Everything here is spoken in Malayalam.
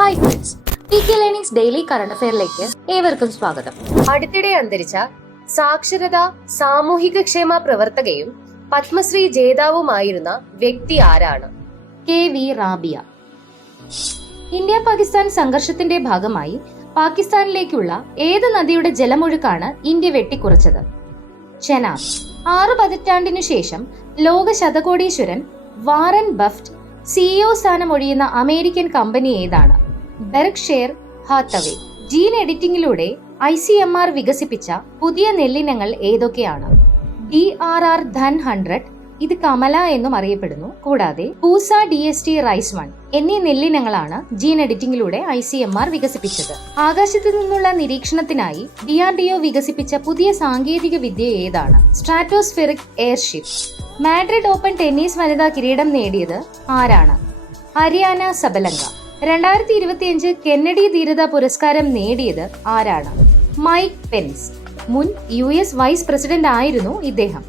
Hi friends, PK learnings daily current അഫെയറിലേക്ക് ഏവർക്കും സ്വാഗതം. അടുത്തിടെ അന്തരിച്ച സാക്ഷരത സാമൂഹിക ക്ഷേമ പ്രവർത്തകയും പത്മശ്രീ ജേതാവുമായിരുന്ന വ്യക്തി ആരാണ്? KV റാബിയ. ഇന്ത്യ പാകിസ്ഥാൻ സംഘർഷത്തിന്റെ ഭാഗമായി പാകിസ്ഥാനിലേക്കുള്ള ഏത് നദിയുടെ ജലമൊഴുക്കാണ് ഇന്ത്യ വെട്ടിക്കുറച്ചത്? ചെനാബ്. 6 പതിറ്റാണ്ടിനു ശേഷം ലോക ശതകോടീശ്വരൻ വാറൻ ബഫറ്റ് CEO സ്ഥാനമൊഴിയുന്ന അമേരിക്കൻ കമ്പനി ഏതാണ്? ബെർക്ക്ഷയർ ഹാത്തവേ. ജീൻ എഡിറ്റിംഗിലൂടെ ICMR വികസിപ്പിച്ച പുതിയ നെല്ലിനങ്ങൾ ഏതൊക്കെയാണ്? DRR ധൻ 100, ഇത് കമല എന്നും അറിയപ്പെടുന്നു. കൂടാതെ പൂസ DST റൈസ് 1 എന്നീ നെല്ലിനങ്ങളാണ് ജീൻ എഡിറ്റിംഗിലൂടെ ICMR വികസിപ്പിച്ചത്. ആകാശത്തു നിന്നുള്ള നിരീക്ഷണത്തിനായി DRDO വികസിപ്പിച്ച പുതിയ സാങ്കേതിക വിദ്യ ഏതാണ്? Stratospheric airship. Madrid open tennis വനിതാ കിരീടം നേടിയത് ആരാണ്? Ariana Sabalenka. 2025 കെന്നഡി ധീരതാ പുരസ്കാരം നേടിയത് ആരാണ്? Mike Pence. മുൻ US വൈസ് പ്രസിഡന്റ് ആയിരുന്നു ഇദ്ദേഹം.